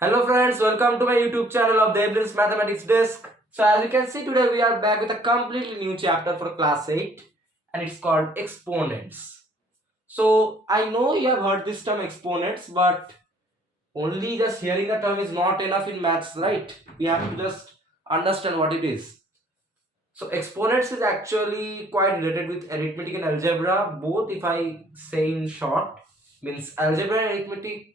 Hello friends, welcome to my YouTube channel of Debneel's Mathematics Desk. So as you can see, today we are back with a completely new chapter for class 8 and it's called exponents. So I know you have heard this term exponents, but only just hearing the term is not enough in maths, right? We have to just understand what it is. So exponents is actually quite related with arithmetic and algebra, both if I say in short, means algebra and arithmetic,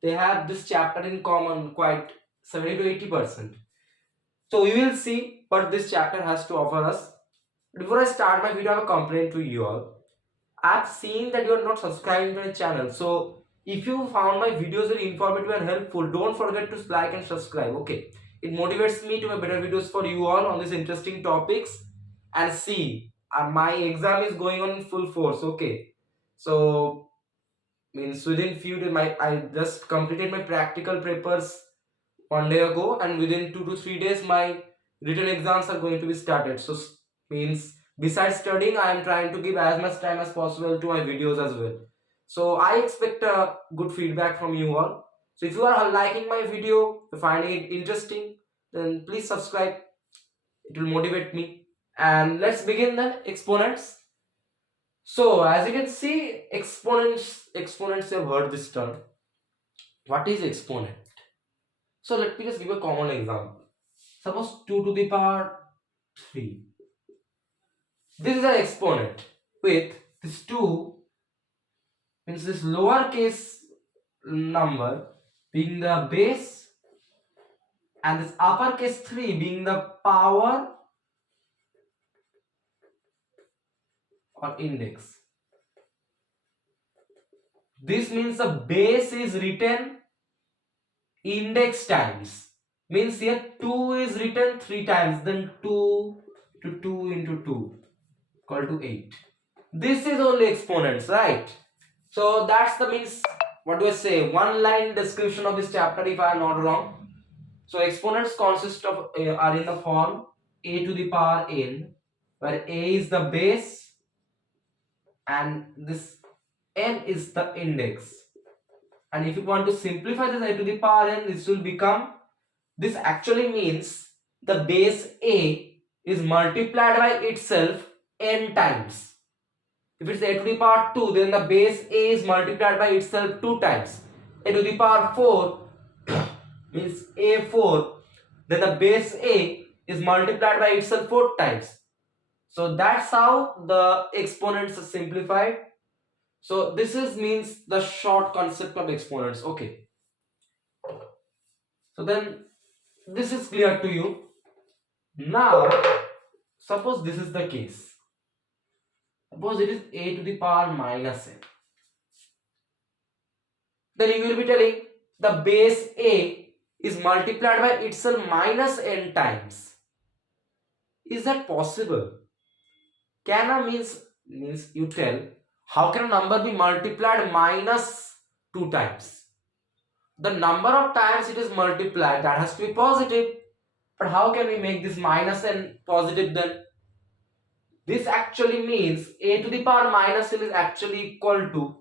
they have this chapter in common quite 70 to 80%. So we will see what this chapter has to offer us. Before I start my video, I have a complaint to you all. I've seen that you are not subscribing to my channel. So if you found my videos very informative and helpful, don't forget to like and subscribe. Okay, it motivates me to make better videos for you all on these interesting topics. And see, my exam is going on in full force. Okay, so means within few days I just completed my practical papers one day ago, and within 2 to 3 days my written exams are going to be started. So means besides studying, I am trying to give as much time as possible to my videos as well. So I expect a good feedback from you all. So if you are liking my video, finding it interesting, then please subscribe. It will motivate me. And let's begin then. Exponents. So as you can see, exponents you have heard this term. What is exponent? So let me just give a common example. Suppose 2 to the power 3. This is an exponent with this 2 means this lowercase number being the base and this uppercase 3 being the power or index. This means the base is written index times. Means here 2 is written 3 times, then 2 to 2 into 2 equal to 8. This is only exponents, right? So that's the means, what do I say, one line description of this chapter if I am not wrong. So exponents consist of are in the form a to the power n, where a is the base and this n is the index. And if you want to simplify this a to the power n, this will become, this actually means the base a is multiplied by itself n times. If it's a to the power 2, then the base a is multiplied by itself 2 times. A to the power 4 means a4, then the base a is multiplied by itself 4 times. So that's how the exponents are simplified. So this is means the short concept of exponents. Okay. So then this is clear to you. Now suppose this is the case. Suppose it is a to the power minus n. Then you will be telling the base a is multiplied by itself minus n times. Is that possible? Can a means you tell, how can a number be multiplied minus 2 times? The number of times it is multiplied, that has to be positive. But how can we make this minus n positive then? This actually means a to the power minus n is actually equal to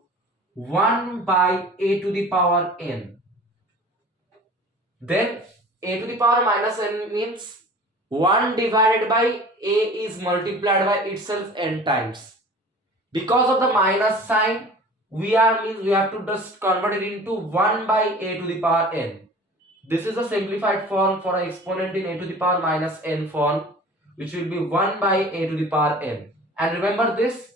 1 by a to the power n. Then a to the power minus n means 1 divided by a is multiplied by itself n times. Because of the minus sign, we have to just convert it into 1 by a to the power n. This is a simplified form for an exponent in a to the power minus n form, which will be 1 by a to the power n. And remember this,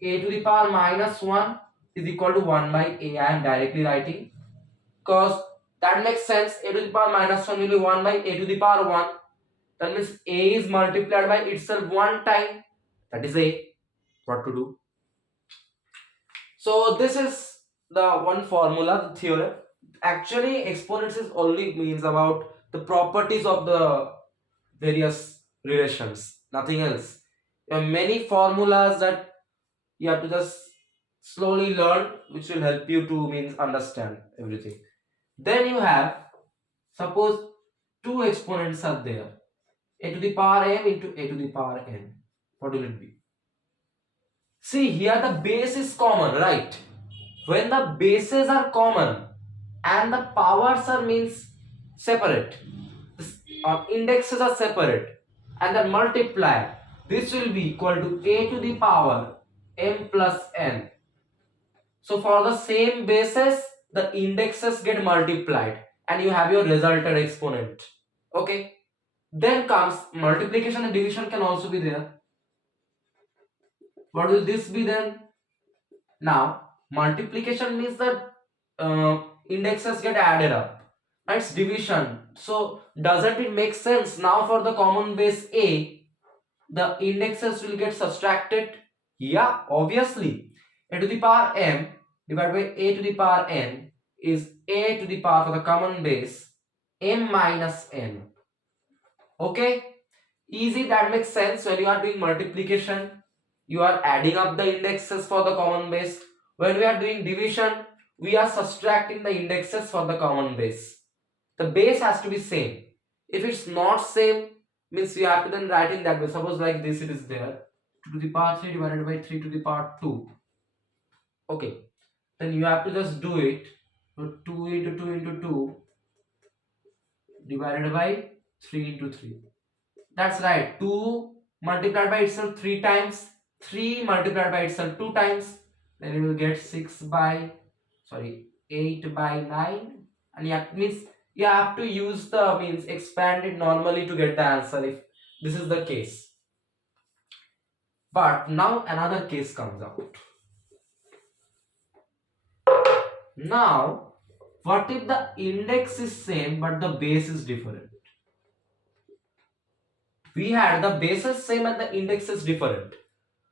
a to the power minus 1 is equal to 1 by a. I am directly writing because that makes sense. A to the power minus 1 will be 1 by a to the power 1. That means a is multiplied by itself one time. That is a. What to do? So this is the one formula, the theorem. Actually, exponents is only means about the properties of the various relations, nothing else. There are many formulas that you have to just slowly learn, which will help you to means understand everything. Then you have, suppose two exponents are there, a to the power m into a to the power n. What will it be? See, here the base is common, right? When the bases are common, and the powers are means separate. This, indexes are separate, and then multiply. This will be equal to a to the power m plus n. So for the same basis, the indexes get multiplied, and you have your resultant exponent. Okay. Then comes multiplication and division can also be there. What will this be then? Now, multiplication means that indexes get added up. It's division. So, doesn't it make sense now for the common base A, the indexes will get subtracted? Yeah, obviously. A to the power m divided by a to the power n is a to the power for the common base m minus n. Okay, easy, that makes sense. When you are doing multiplication, you are adding up the indexes for the common base. When we are doing division, we are subtracting the indexes for the common base. The base has to be same. If it's not same, means you have to then write in that way. Suppose like this, it is there 2 to the power 3 divided by 3 to the power 2. Okay, then you have to just do it. So 2 into 2 into 2 divided by 3 into 3. That's right. 2 multiplied by itself 3 times, 3 multiplied by itself 2 times, then you will get 8 by 9, and yeah, means you have to use the means expand it normally to get the answer if this is the case. But now another case comes out. Now, what if the index is same but the base is different? We had the base is same and the index is different.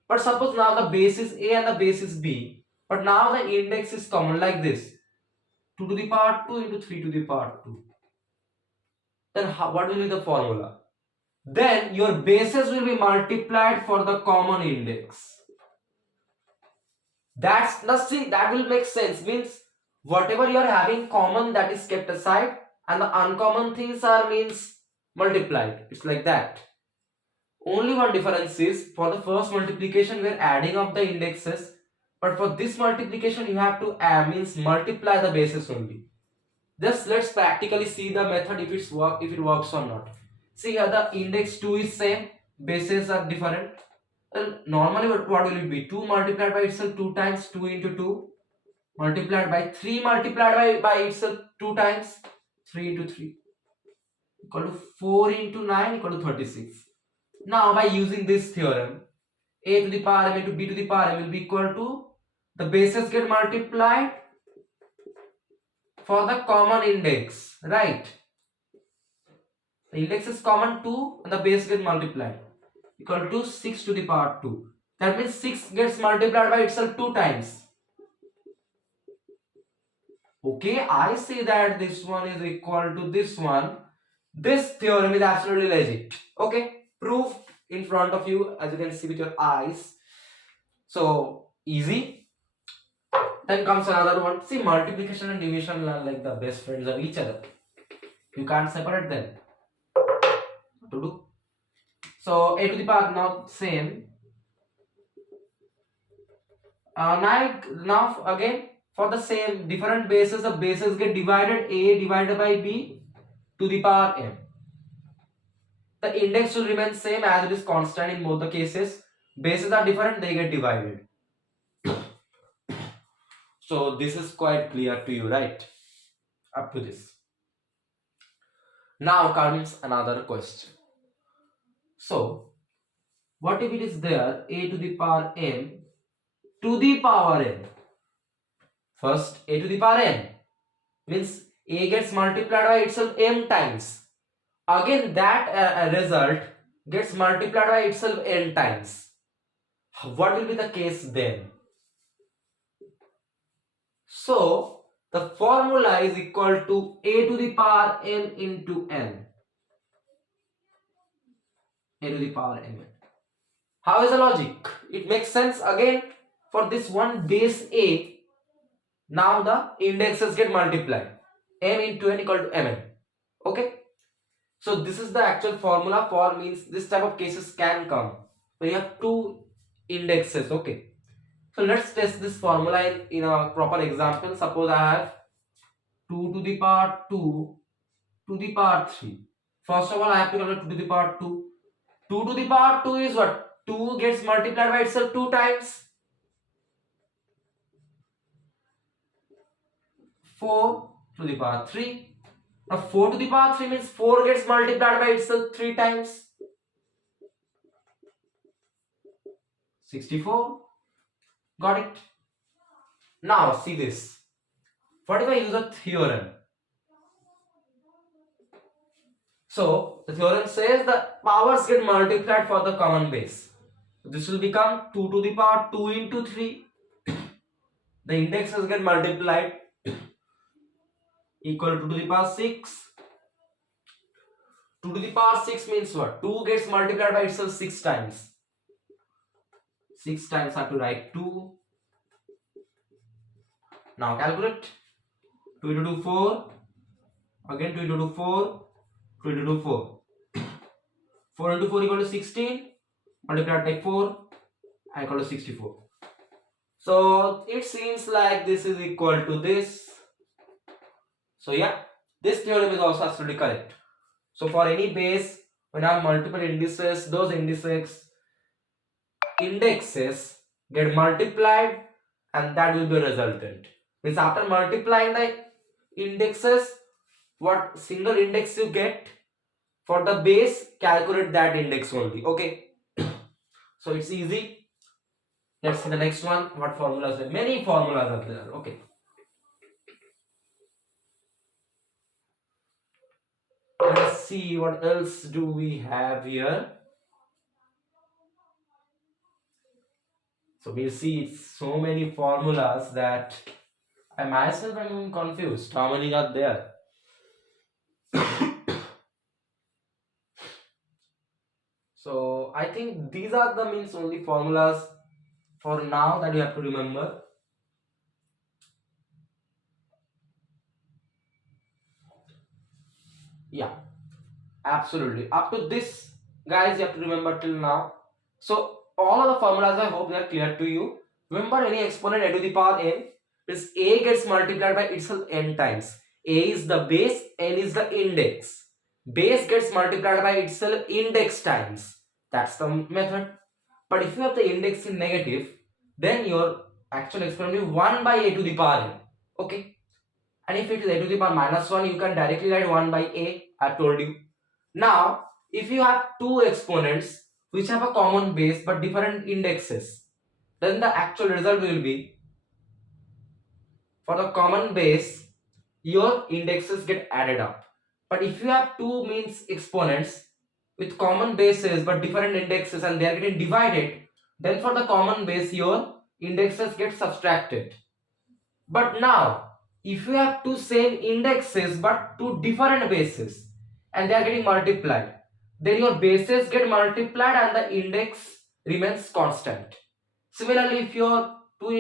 But suppose now the base is A and the base is B, but now the index is common like this, 2 to the power 2 into 3 to the power 2. Then what will be the formula? Then your bases will be multiplied for the common index. That's nothing, that will make sense. Means whatever you are having common, that is kept aside, and the uncommon things are means multiplied. It's like that. Only one difference is for the first multiplication we are adding up the indexes, but for this multiplication you have to means multiply the bases only. Just let's practically see the method if it works or not. See here the index 2 is same, bases are different. And normally what will it be? 2 multiplied by itself 2 times, 2 into 2 multiplied by 3 multiplied by itself 2 times, 3 into 3 equal to 4 into 9 equal to 36. Now by using this theorem, a to the power m into b to the power m will be equal to, the bases get multiplied for the common index, right? The index is common 2 and the base get multiplied, equal to 6 to the power 2. That means 6 gets multiplied by itself 2 times. Okay, I see that this one is equal to this one. This theorem is absolutely legit. Okay, proof in front of you, as you can see with your eyes. So easy. Then comes another one. See, multiplication and division are like the best friends of each other. You can't separate them. What to do? So a to the power now same. Now again for the same different bases, the bases get divided, a divided by b to the power m. The index will remain same as it is constant in both the cases. Bases are different, they get divided. So this is quite clear to you, right? Up to this. Now comes another question. So what if it is there a to the power m to the power n? First a to the power n means a gets multiplied by itself m times. Again that result gets multiplied by itself n times. What will be the case then? So the formula is equal to a to the power m into n. A to the power m. How is the logic? It makes sense. Again for this one base a, now the indexes get multiplied. M into n equal to mn. Okay. So this is the actual formula for means this type of cases can come. So you have two indexes. Okay. So let's test this formula in a proper example. Suppose I have 2 to the power 2 to the power 3. First of all, I have to calculate 2 to the power 2. 2 to the power 2 is what? 2 gets multiplied by itself 2 times. 4 to the power 3. Now 4 to the power 3 means 4 gets multiplied by itself 3 times. 64. Got it? Now see this. What if I use a theorem? So the theorem says the powers get multiplied for the common base. This will become 2 to the power 2 into 3. The indexes get multiplied, equal to the power 6. 2 to the power 6 means what? 2 gets multiplied by itself 6 times. 6 times I have to write 2. Now calculate. 2 into 2 4. Again 2 into 2 4. 2 into 2 4. 4 into 4 equal to 16. Multiplied by 4 equal to 64. So it seems like this is equal to this. So yeah, this theorem is also absolutely correct. So for any base, when I have multiple indices, those indexes get multiplied and that will be a resultant. Means after multiplying the indexes, what single index you get for the base, calculate that index only. Okay. So it's easy. Let's see the next one. What formulas? Many formulas are there. Okay. Let's see what else do we have here. So we see it's so many formulas that I myself am confused. How many are there? So I think these are the means only formulas for now that you have to remember. Yeah, absolutely. Up to this, guys, you have to remember till now. So all of the formulas, I hope they are clear to you. Remember, any exponent a to the power n is a gets multiplied by itself n times. A is the base, n is the index. Base gets multiplied by itself index times. That's the method. But if you have the index in negative, then your actual exponent will be 1 by a to the power n. Okay. And if it is a to the power minus 1, you can directly write 1 by a. I have told you. Now, if you have two exponents which have a common base but different indexes, then the actual result will be, for the common base, your indexes get added up. But if you have two means exponents with common bases but different indexes and they are getting divided, then for the common base, your indexes get subtracted. But now, if you have two same indexes but two different bases and they are getting multiplied, then your bases get multiplied and the index remains constant. Similarly, if your two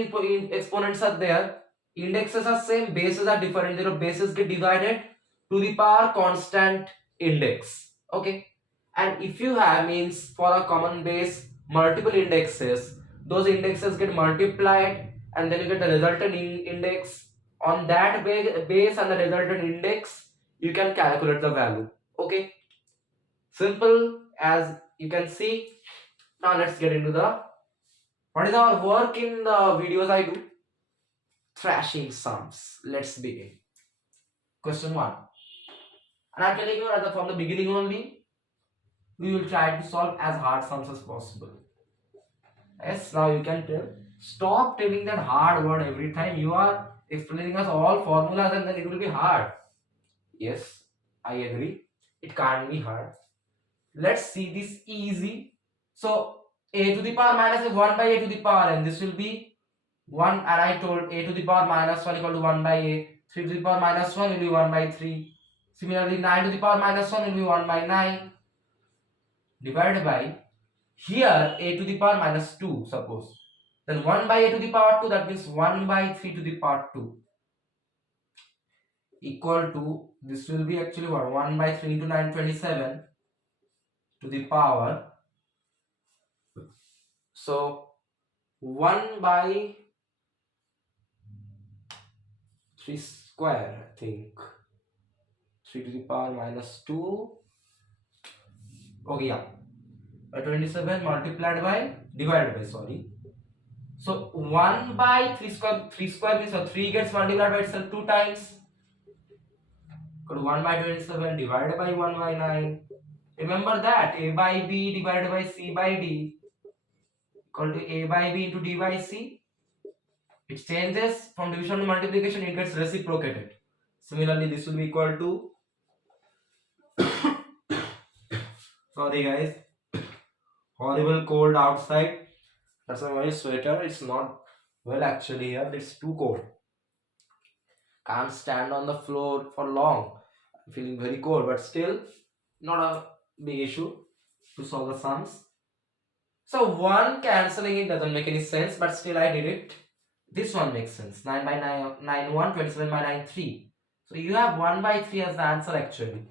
exponents are there, indexes are same, bases are different, your bases get divided to the power constant index. Okay. And if you have means for a common base multiple indexes, those indexes get multiplied and then you get the resultant index. On that base and the resultant index, you can calculate the value. Okay, simple as you can see. Now let's get into the what is our work in the videos I do. Thrashing sums. Let's begin. Question 1, and I'm telling you that from the beginning only we will try to solve as hard sums as possible. Yes, now you can tell. Stop telling that hard word every time. You are explaining us all formulas and then it will be hard. Yes, I agree. It can't be hard. Let's see this easy. So a to the power minus is 1 by a to the power and this will be 1, and I told a to the power minus 1 equal to 1 by a. 3 to the power minus 1 will be 1 by 3. Similarly 9 to the power minus 1 will be 1 by 9 divided by here a to the power minus 2 suppose. Then 1 by a to the power 2, that means 1 by 3 to the power 2 equal to, this will be actually what, 1 by 3 into 9, 27 to the power. So 1 by 3 square, I think. 3 to the power minus 2. Okay, yeah. 27 multiplied by, divided by, sorry. So 1 by 3 square means 3 gets multiplied by itself 2 times. Equal to 1 by 27 divided by 1 by 9. Remember that a by b divided by c by d equal to a by b into d by c. It changes from division to multiplication, it gets reciprocated. Similarly, this will be equal to sorry guys, horrible cold outside. That's why my sweater. It's not well actually here. It's too cold. Can't stand on the floor for long. I'm feeling very cold, but still not a big issue to solve the sums. So 1 cancelling it doesn't make any sense, but still I did it. This one makes sense. 9 by 9, 1, 27 by 9, 3. So you have 1 by 3 as the answer actually.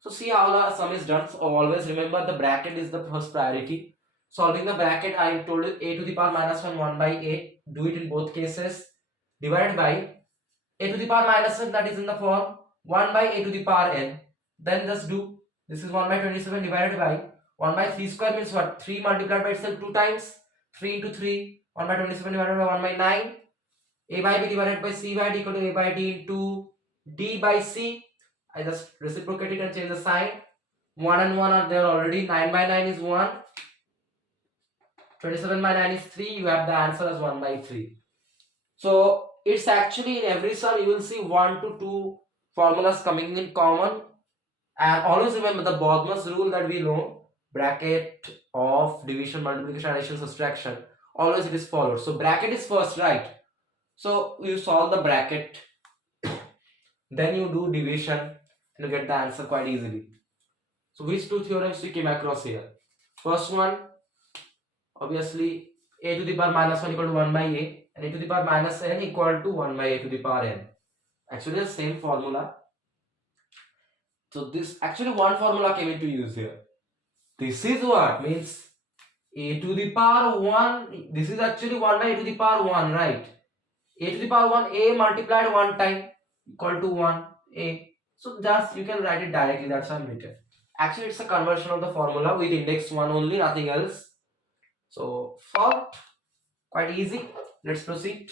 So see how the sum is done. So always remember the bracket is the first priority. Solving the bracket, I told you a to the power minus 1, 1 by a. Do it in both cases. Divide by a to the power minus 1, that is in the form 1 by a to the power n. Then just do, this is 1 by 27 divided by 1 by 3 square means what? 3 multiplied by itself 2 times. 3 into 3, 1 by 27 divided by 1 by 9. A by b divided by c by d equal to a by d into d by c. I just reciprocate it and change the sign. 1 and 1 are there already. 9 by 9 is 1. 27 by 9 is 3. You have the answer as 1 by 3. So it's actually in every sum you will see 1 to 2 formulas coming in common. And always remember the Bodmer's rule that we know, bracket of division, multiplication, addition, subtraction. Always it is followed. So bracket is first, right? So you solve the bracket, then you do division and you get the answer quite easily. So which two theorems we came across here? First one, obviously a to the power minus 1 equal to 1 by a, and a to the power minus n equal to 1 by a to the power n. Actually the same formula. So this actually one formula came into use here. This is what means a to the power 1. This is actually 1 by a to the power 1, right? A to the power 1, a multiplied one time equal to 1 a. So just you can write it directly, that's why I written. Actually it's a conversion of the formula with index 1 only, nothing else. So solved, quite easy. Let's proceed.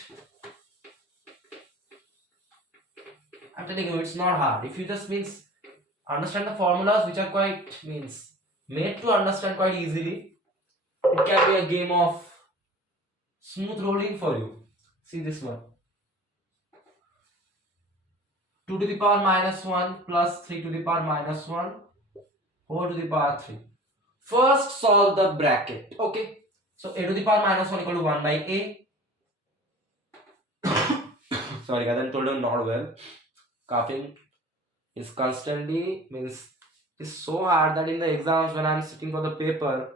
I'm telling you, it's not hard. If you just means understand the formulas which are quite means made to understand quite easily, it can be a game of smooth rolling for you. See this one. 2 to the power minus 1 plus 3 to the power minus 1 whole to the power 3. First solve the bracket. Okay. So a to the power minus 1 equal to 1 by a. Sorry guys, I told you not well. Coughing is constantly means it's so hard that in the exams when I'm sitting for the paper,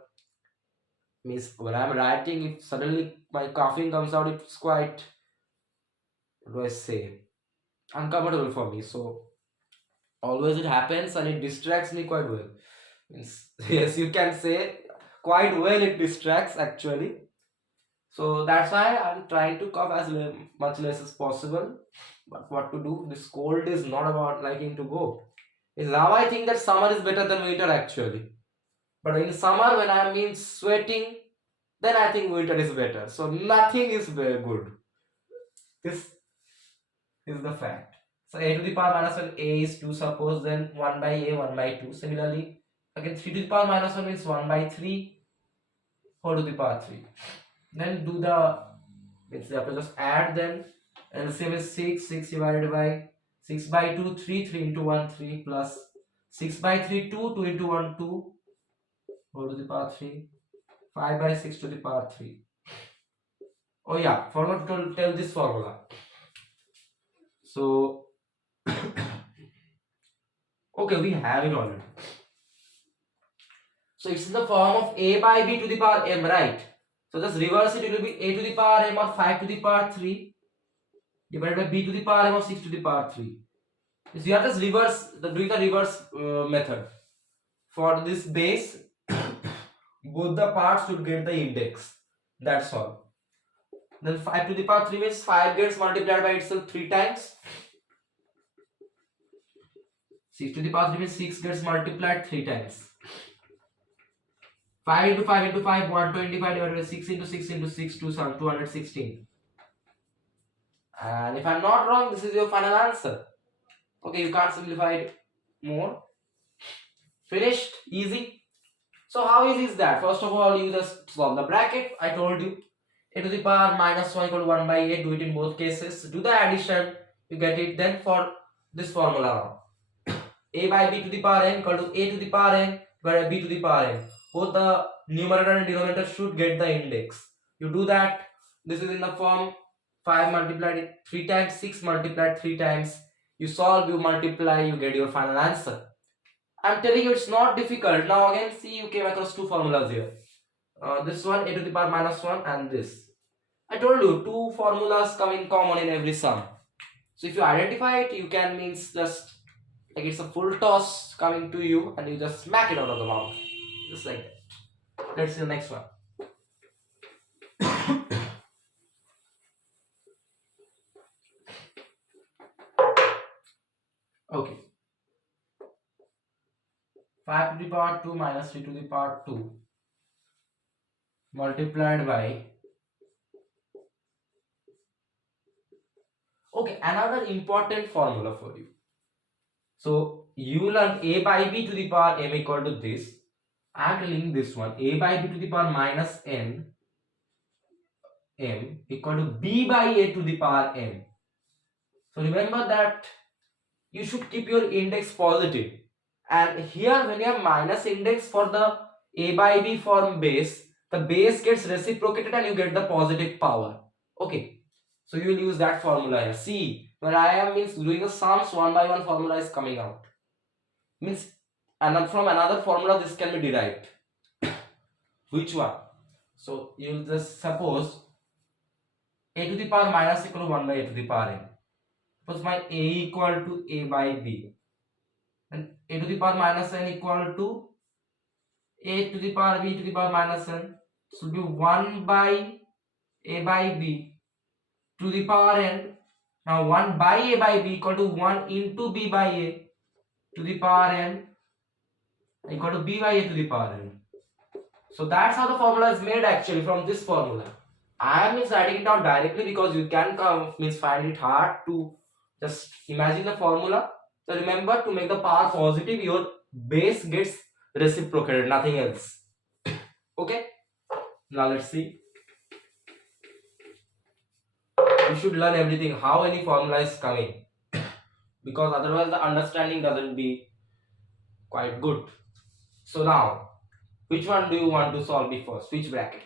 means when I'm writing, if suddenly my coughing comes out, it's quite, what do I say, uncomfortable for me. So always it happens and it distracts me quite well. Means yes, you can say quite well it distracts actually. So that's why I'm trying to cough as much less as possible. But what to do? This cold is not about liking to go. Is now I think that summer is better than winter actually. But in summer when I mean sweating, then I think winter is better. So nothing is very good. This is the fact. So a to the power minus 1, a is 2 suppose, then 1 by a, 1 by 2. Similarly, again 3 to the power minus 1 means 1 by 3 whole to the power 3. Then do the, means you have to just add then, and the same is 6 divided by 6 by 2, 3 into 1, 3 plus 6 by 3, 2 into 1, 2 whole to the power 3, 5 by 6 to the power 3. Oh yeah, forgot to tell this formula. So okay, we have it already. So it's in the form of a by b to the power m, right? So just reverse it, it will be a to the power m or 5 to the power 3 divided by b to the power m or 6 to the power 3. So you are just doing the reverse method. For this base, both the parts should get the index. That's all. Then 5 to the power 3 means 5 gets multiplied by itself 3 times. 6 to the power 3 means 6 gets multiplied 3 times. 5 into 5 into 5, 125 divided by 6 into 6 into 6, 216. And if I'm not wrong, this is your final answer. Okay, you can't simplify it more. Finished? Easy. So how easy is that? First of all, you just solve the bracket. I told you. A to the power minus 1 equal to 1 by 8. Do it in both cases. Do the addition. You get it. Then for this formula, a by b to the power n equal to a to the power n divided by b to the power n. Both the numerator and denominator should get the index. You do that. This is in the form 5 multiplied 3 times, 6 multiplied 3 times. You solve, you multiply, you get your final answer. I'm telling you, it's not difficult. Now again, see, you came across two formulas here. This one, a to the power minus 1, and this. I told you, two formulas come in common in every sum. So if you identify it, you can means just like it's a full toss coming to you and you just smack it out of the mouth. Just like that. Let's see the next one. Okay. 5 to the power 2 minus 3 to the power 2 multiplied by. Okay, another important formula for you. So you learn a by b to the power m equal to this. I am telling this one, a by b to the power minus n m equal to b by a to the power m. So remember that you should keep your index positive. And here when you have minus index for the a by b form base, the base gets reciprocated and you get the positive power. Okay. So you will use that formula here. See, when I am means doing the sums, one by one formula is coming out. Means and from another formula this can be derived. Which one? So you will just suppose a to the power minus equal to 1 by a to the power n. Suppose my a equal to a by b. And a to the power minus n equal to a to the power b to the power minus n. Should be 1 by a by b to the power n. Now 1 by a by b equal to 1 into b by a to the power n equal to b by a to the power n. So that's how the formula is made actually from this formula. I am writing it down directly because you can find it hard to just imagine the formula. So remember, to make the power positive, your base gets reciprocated, nothing else. Okay. Now let's see. You should learn everything, how any formula is coming, because otherwise the understanding doesn't be quite good. So now, which one do you want to solve it first? Which bracket?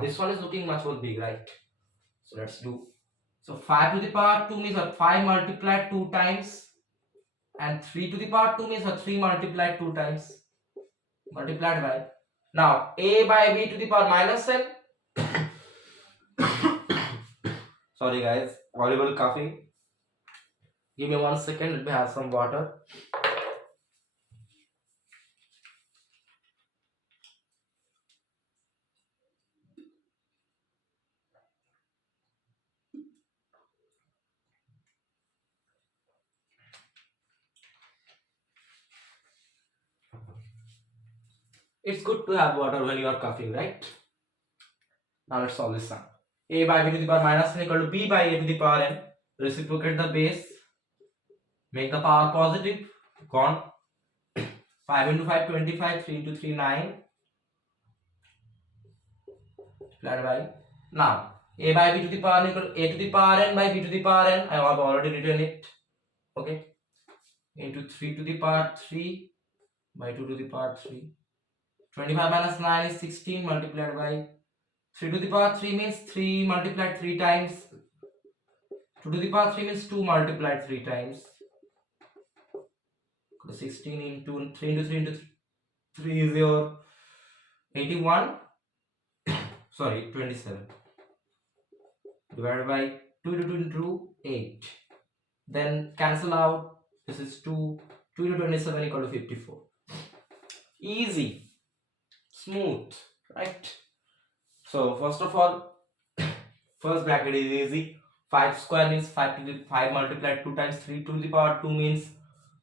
This one is looking much more big, right? So let's do. So 5 to the power 2 means 5 multiplied 2 times, and 3 to the power 2 means 3 multiplied 2 times, multiplied by. Now a by b to the power minus n. Sorry guys, horrible coughing. Give me 1 second, let me have some water. It's good to have water when you are coughing, right? Now let's solve this sum. A by b to the power minus n equal to b by a to the power n. Reciprocate the base. Make the power positive. Gone. 5 into 5, 25. 3 into 3, 9. Divided by. Now, a by b to the power n equal to a to the power n by b to the power n. I have already written it. Okay. Into 3 to the power 3 by 2 to the power 3. 25 minus 9 is 16 multiplied by 3 to the power 3 means 3 multiplied 3 times. 2 to the power 3 means 2 multiplied 3 times. 16 into 3 into 3 into 3 is your 81. Sorry, 27. Divided by 2 into 2 into 8. Then cancel out. This is 2. 2 into 27 equal to 54. Easy. Smooth, right? So first of all, first bracket is easy. 5 square means 5 to the 5 multiplied 2 times 3 to the power 2 means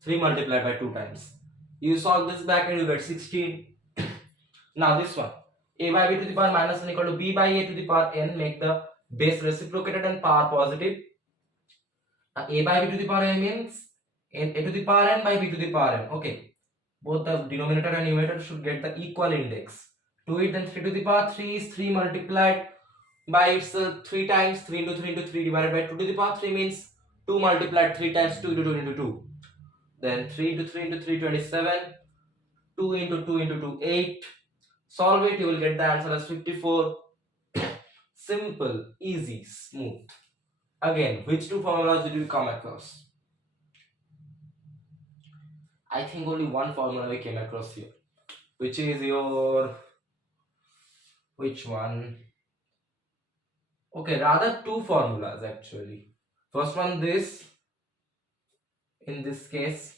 3 multiplied by 2 times. You solve this back and you get 16. Now this one, a by b to the power minus n equal to b by a to the power n, make the base reciprocated and power positive. A by b to the power n means a to the power n by b to the power n. Okay, both the denominator and numerator should get the equal index. To it, then 3 to the power 3 is 3 multiplied by its 3 times, 3 into 3 into 3 divided by 2 to the power 3 means 2 multiplied 3 times, 2 into 2 into 2. Then 3 into 3 into 3, 27. 2 into 2 into 2, 8. Solve it, you will get the answer as 54. Simple, easy, smooth. Again, which two formulas did you come across? I think only one formula we came across here. Which is your... which one? Okay, rather two formulas actually. First one, this, in this case,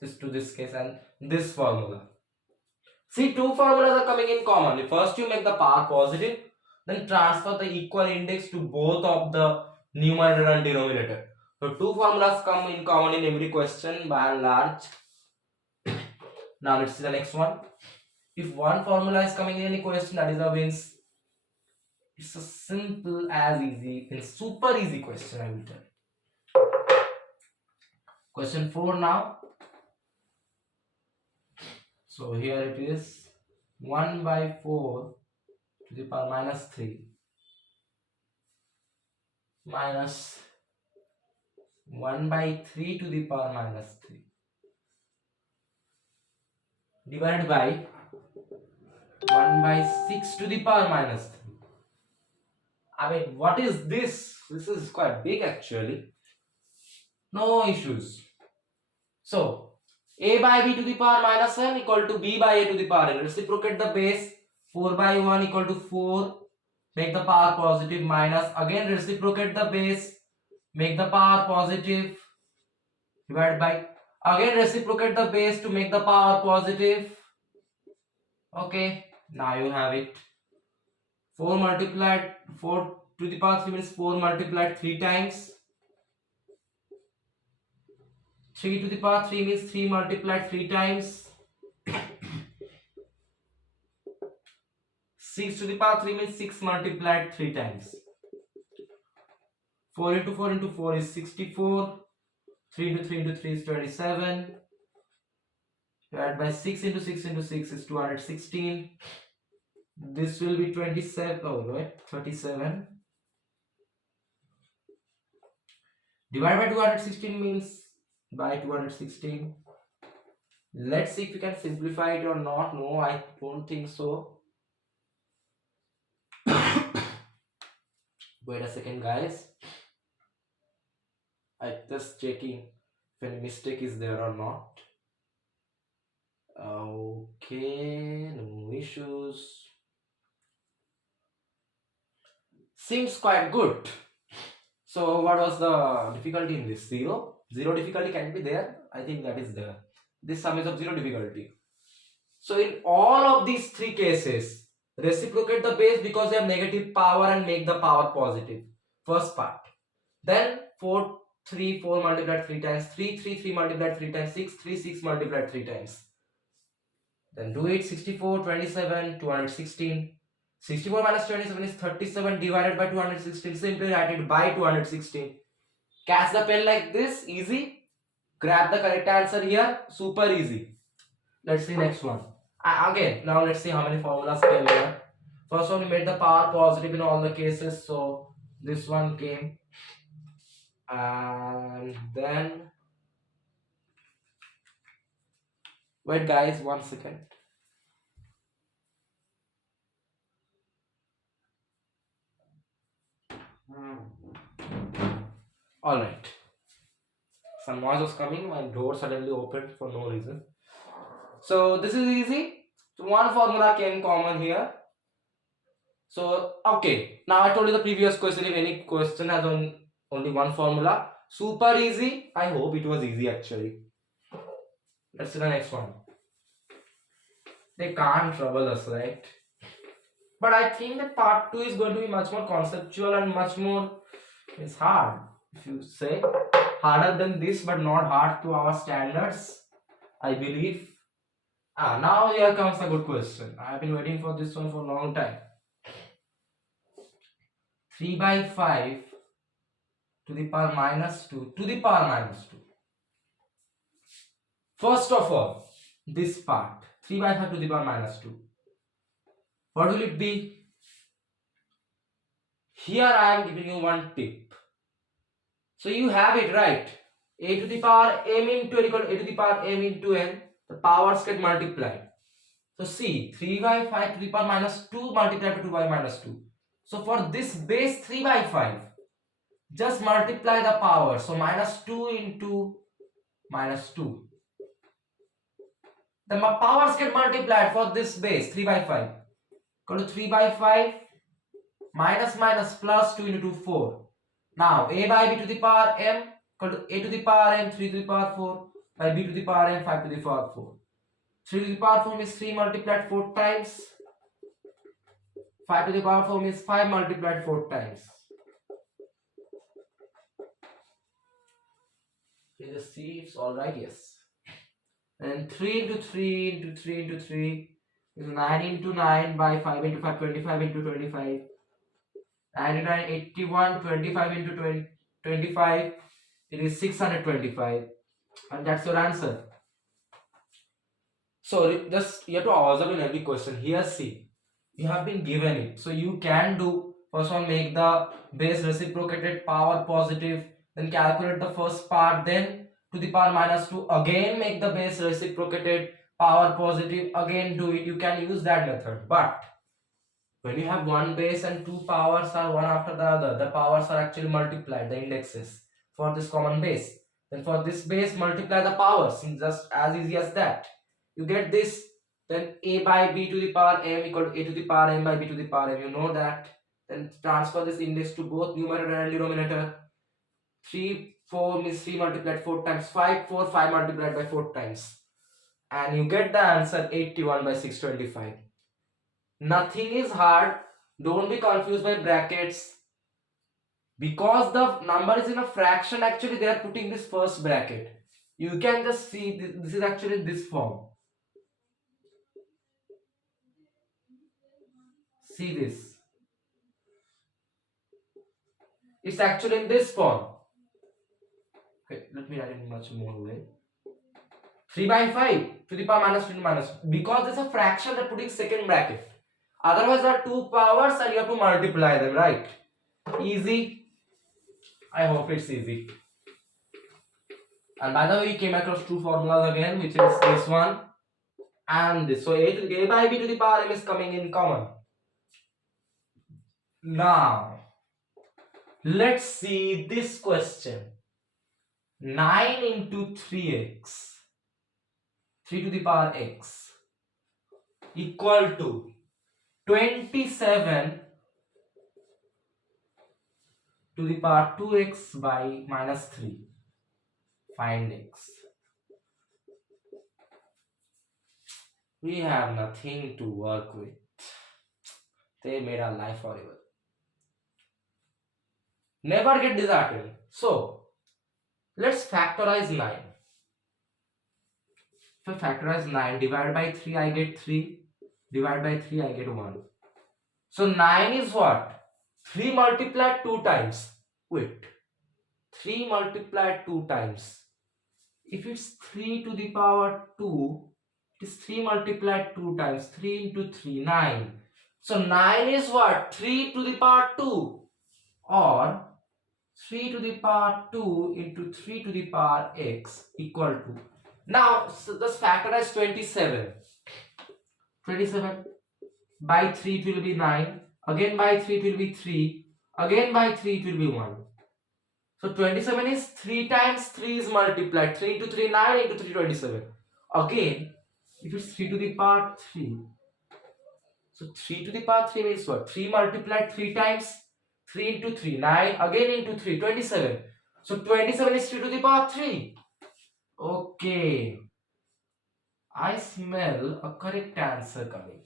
this to this case, and this formula. See, two formulas are coming in common. First you make the power positive, then transfer the equal index to both of the numerator and denominator. So two formulas come in common in every question by and large. Now let's see the next one. If one formula is coming in any question, that is a wins. It's a simple as easy, it's super easy question, I will tell. Question 4 now. So here it is, 1 by 4 to the power minus 3 minus 1 by 3 to the power minus 3 divided by 1 by 6 to the power minus 3. I mean, what is this? This is quite big actually. No issues. So, a by b to the power minus n equal to b by a to the power n. Reciprocate the base. 4 by 1 equal to 4. Make the power positive, minus. Again reciprocate the base. Make the power positive. Divided by. Again reciprocate the base to make the power positive. Okay. Now you have it. 4 multiplied 4 to the power 3 means 4 multiplied 3 times. 3 to the power 3 means 3 multiplied 3 times. 6 to the power 3 means 6 multiplied 3 times. 4 into 4 into 4 is 64. 3 into 3 into 3 is 27. Divided by 6 into 6 into 6 is 216. This will be 27. Oh, right, 37. Divided by 216 means by 216. Let's see if we can simplify it or not. No, I don't think so. Wait a second, guys. I just checking if any mistake is there or not. Okay, no issues. Seems quite good. So what was the difficulty in this? 0? 0 difficulty can be there. I think that is there. This sum is of 0 difficulty. So in all of these three cases, reciprocate the base because they have negative power and make the power positive. First part. Then 4 multiplied 3 times, 3 multiplied 3 times, 6 multiplied 3 times. Then do it. 64, 27, 216. 64 minus 27 is 37 divided by 216. Simply write it by 216. Catch the pen like this, easy. Grab the correct answer here, super easy. Let's see next one. Again, now let's see how many formulas came here. First one, we made the power positive in all the cases, so this one came. And then, wait guys, 1 second. Alright. Some noise was coming, my door suddenly opened for no reason. So this is easy. So one formula came common here. So okay, now I told you the previous question, if any question has only one formula, super easy. I hope it was easy actually. Let's see the next one. They can't trouble us, right? But I think that part 2 is going to be much more conceptual and much more, it's hard if you say. harder than this, but not hard to our standards, I believe. Now here comes a good question. I have been waiting for this one for a long time. 3 by 5 to the power minus 2 to the power minus 2. First of all, this part 3 by 5 to the power minus 2. What will it be? Here I am giving you one tip. So you have it right. A to the power m into n equal to a to the power m into n. The powers get multiplied. So see, 3 by 5 to the power minus 2 multiplied by 2 by minus 2. So for this base 3 by 5, just multiply the power. So minus 2 into minus 2. The powers get multiplied for this base 3 by 5. Equal to 3 by 5 minus minus plus 2 into 2 4. Now a by b to the power m equal to a to the power m 3 to the power 4 by b to the power m 5 to the power 4. 3 to the power 4 means 3 multiplied 4 times. 5 to the power 4 means 5 multiplied 4 times. You just see it's alright, yes. And 3 into 3 into 3 into 3 is 9 into 9 by 5 into 5, 25 into 25. 99, 81, 25 into 20, 25, it is 625. And that's your answer. So just you have to observe in every question. Here see, you have been given it. So you can do, first one, make the base reciprocated power positive, then calculate the first part, then to the power minus 2, again make the base reciprocated power positive, again do it. You can use that method. But when you have one base and two powers are one after the other, the powers are actually multiplied, the indexes for this common base. Then for this base, multiply the powers, just as easy as that. You get this, then a by b to the power m equal to a to the power m by b to the power m. You know that. Then transfer this index to both numerator and denominator. 3, 4 means 3 multiplied 4 times, 5, 4, 5 multiplied by 4 times. And you get the answer 81 by 625. Nothing is hard. Don't be confused by brackets. Because the number is in a fraction, actually they are putting this first bracket. You can just see this is actually this form. See this. It's actually in this form. Okay, let me write it in much more way. 3 by 5 to the power minus 2 into minus 2. Because there's a fraction, they're putting second bracket. Otherwise, there are two powers and you have to multiply them, right? Easy. I hope it's easy. And by the way, we came across two formulas again, which is this one and this. So a by b to the power m is coming in common. Now, let's see this question. 9 into 3x, 3 to the power x, equal to 27 to the power 2x by minus 3. Find x. We have nothing to work with. They made our life horrible. Never get disheartened. So, let's factorize 9. If I factorize 9, divide by 3, I get 3. Divide by 3, I get 1. So, 9 is what? 3 multiplied 2 times. Wait. 3 multiplied 2 times. If it's 3 to the power 2, it is 3 multiplied 2 times. 3 into 3, 9. So 9 is what? 3 to the power 2. Or 3 to the power 2 into 3 to the power x equal to. Now, so just factorize 27. 27 by 3 it will be 9. Again by 3 it will be 3. Again by 3 it will be 1. So 27 is 3 times 3 is multiplied. 3 into 3, 9 into 3, 27. Again, if it's 3 to the power 3. So 3 to the power 3 means what? 3 multiplied 3 times. 3 into 3, 9. Again into 3, 27. So 27 is 3 to the power 3. Okay. I smell a correct answer coming.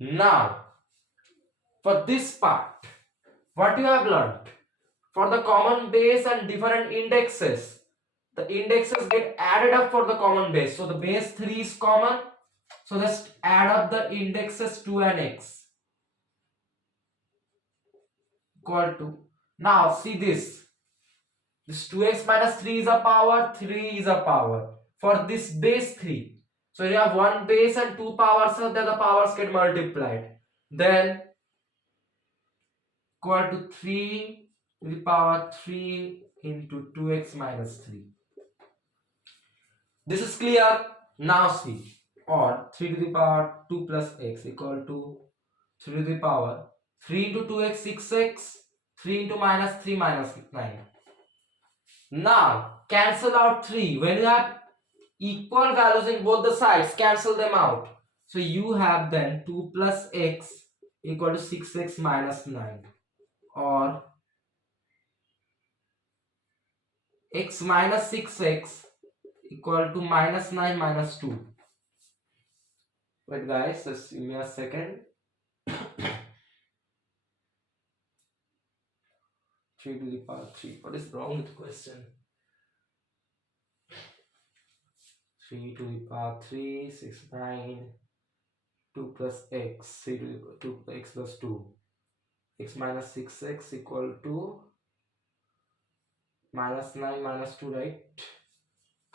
Now, for this part, what you have learned? for the common base and different indexes, the indexes get added up for the common base. So the base 3 is common, so just add up the indexes 2 and x equal to, now see this 2x minus 3 is a power, 3 is a power for this base 3. So you have one base and two powers, so that the powers get multiplied. Then equal to 3 to the power 3 into 2x minus 3. This is clear. Now see, or 3 to the power 2 plus x equal to 3 to the power 3 into 2x 6x, 3 into minus 3 minus 9. Now cancel out 3. When you have equal values in both the sides, cancel them out. So you have then 2 plus x equal to 6x minus 9, or x minus 6x equal to minus 9 minus 2. Wait guys, just give me a second. 3 to the power 3. What is wrong with the question? 3 to the power 3, 6, 9, 2 plus x, 3 to the 2 x plus 2. X minus 6x equal to minus 9 minus 2, right?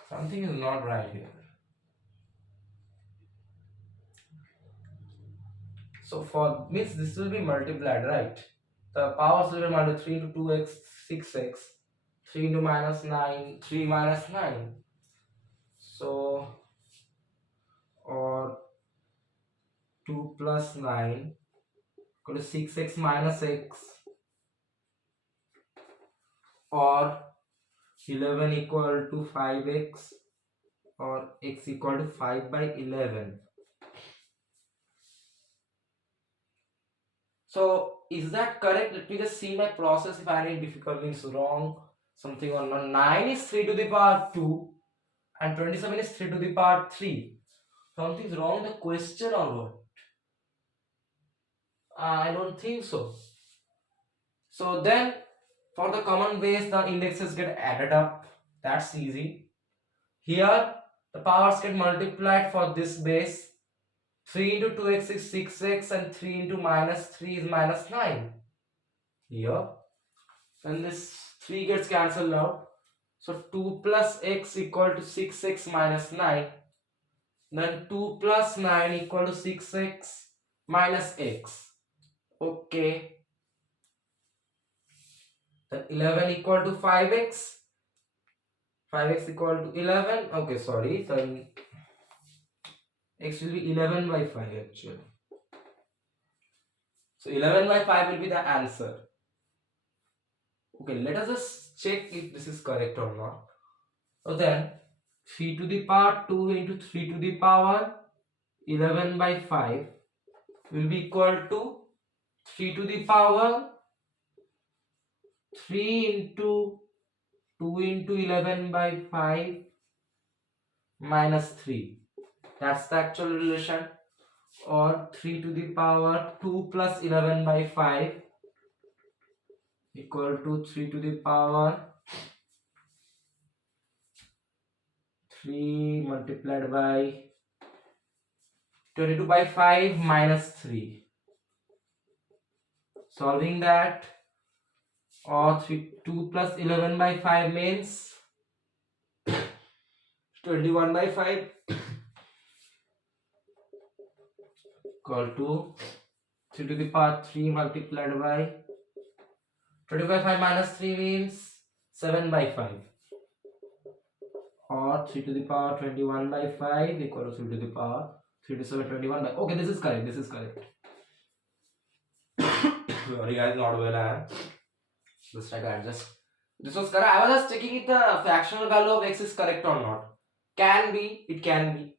Something is not right here. So for means this will be multiplied, right? The powers will be multiplied. 3 into 2x, 6x. 3 into minus 9, 3 minus 9. So, or 2 plus 9 equal to 6x minus x, or 11 equal to 5x, or x equal to 5 by 11. So is that correct? Let me just see my process if any difficulties wrong, something or not. 9 is 3 to the power 2 and 27 is 3 to the power 3. Something's wrong in the question or what? I don't think so. So then for the common base, the indexes get added up. That's easy. Here the powers get multiplied for this base. 3 into 2x is 6x and 3 into minus 3 is minus 9. Here, and this 3 gets cancelled out. So 2 plus x equal to 6x minus 9. Then 2 plus 9 equal to 6x minus x. Okay. Then 11 equal to 5x. 5x equal to 11. Okay, sorry. Then x will be 11 by 5 actually. So 11 by 5 will be the answer. Okay, let us just check if this is correct or not. So then 3 to the power 2 into 3 to the power 11 by 5 will be equal to 3 to the power 3 into 2 into 11 by 5 minus 3. That's the actual relation. Or 3 to the power 2 plus 11 by 5 equal to 3 to the power 3 multiplied by 22 by 5 minus 3. Solving that, or 2 plus 11 by 5 means 21 by 5 equal to 3 to the power 3 multiplied by 20 by 5 minus 3 means 7 by 5, or 3 to the power 21 by 5 equal to 3 to the power 3 to 7 21 by, okay, this is correct, this is correct. Sorry guys, not well I am. Just try to adjust. This was correct. I was just checking if the fractional value of x is correct or not. Can be, it can be.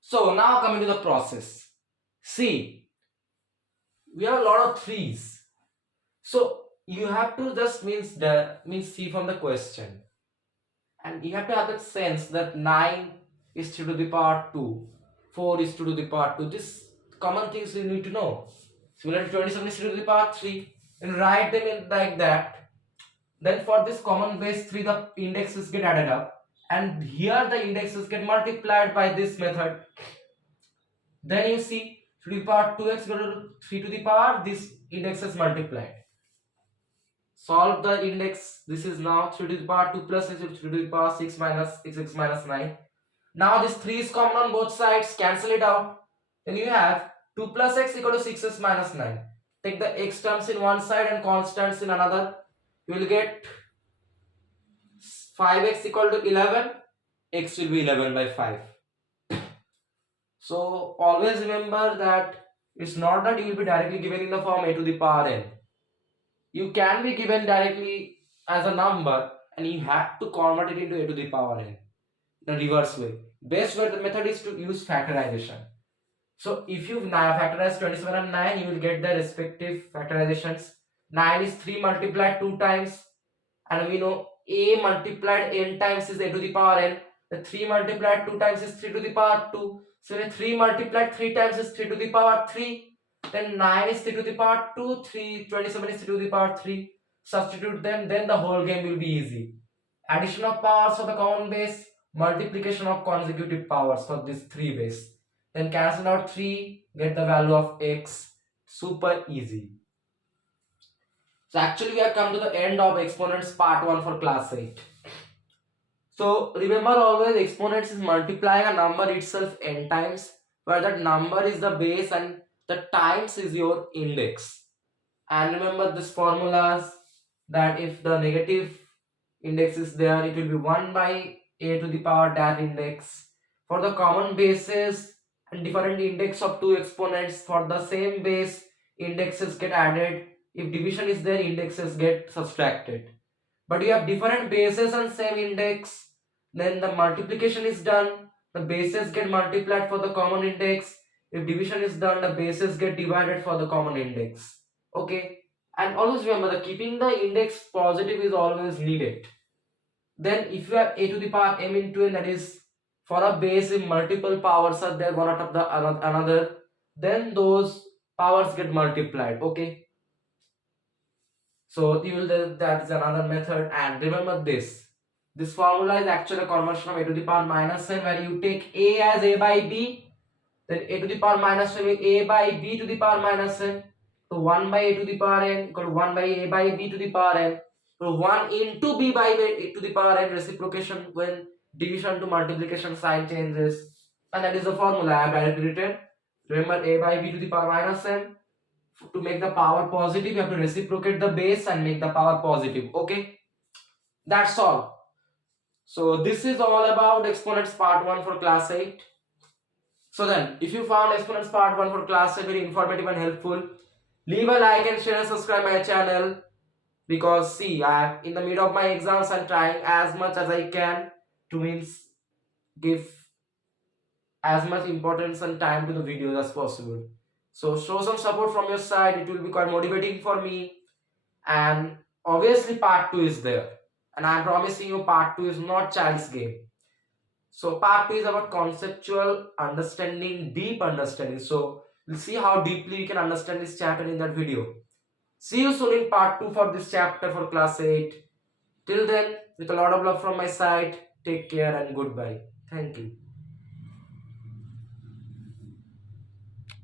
So now coming to the process. See, we have a lot of 3's. So you have to just means see from the question. And you have to have that sense that 9 is 3 to the power 2. 4 is 2 to the power 2. This common things you need to know. Similar to 27 is 3 to the power 3. And write them in like that. Then for this common base 3, the indexes get added up, and here the indexes get multiplied by this method. Then you see 3 to the power 2x equal to 3 to the power, this index is multiplied. Solve the index. This is now 3 to the power 2 plus 3 to the power 6 minus 6 minus 9. Now this 3 is common on both sides. Cancel it out. Then you have 2 plus x equal to 6x minus 9. Take the x terms in one side and constants in another. You will get 5x equal to 11. X will be 11 by 5. So always remember that it's not that you will be directly given in the form a to the power n. You can be given directly as a number and you have to convert it into a to the power n. The reverse way. Best way the method is to use factorization. So if you factorize 27 and 9, you will get the respective factorizations. 9 is 3 multiplied 2 times, and we know a multiplied n times is a to the power n. The 3 multiplied 2 times is 3 to the power 2. So when 3 multiplied 3 times is 3 to the power 3. Then 9 is 3 to the power 2, 27 is 3 to the power 3. Substitute them, then the whole game will be easy. Addition of powers for the common base, multiplication of consecutive powers for this 3 base. Then cancel out 3, get the value of x. Super easy. So actually we have come to the end of exponents part 1 for class 8. So remember always exponents is multiplying a number itself n times, where that number is the base and the times is your index. And remember this formulas, that if the negative index is there, it will be 1 by a to the power dash index. For the common bases and different index of two exponents, for the same base, indexes get added. If division is there, indexes get subtracted. But you have different bases and same index, then the multiplication is done, the bases get multiplied for the common index. If division is done, the bases get divided for the common index. Okay, and always remember that keeping the index positive is always needed. Then if you have a to the power m into n, that is for a base if multiple powers are there one out of the another, then those powers get multiplied. Okay, so you will, that is another method. And remember this formula is actually a conversion of a to the power minus n, where you take a as a by b, then a to the power minus n will a by b to the power minus n. So 1 by a to the power n equal to 1 by a by b to the power n. So 1 into b by a to the power n, reciprocation when division to multiplication sign changes, and that is the formula I have directly written. Remember a by b to the power minus n. To make the power positive, you have to reciprocate the base and make the power positive. Okay, that's all. So this is all about exponents part 1 for class 8. So then, if you found exponents part 1 for class 8 very informative and helpful, leave a like and share and subscribe my channel, because see, I am in the middle of my exams and trying as much as I can to give as much importance and time to the videos as possible. So show some support from your side, it will be quite motivating for me. And obviously part 2 is there, and I am promising you part 2 is not child's game. So part 2 is about conceptual understanding, deep understanding. So we'll see how deeply you can understand this chapter in that video. See you soon in part 2 for this chapter for class 8. Till then, with a lot of love from my side, take care and goodbye. Thank you.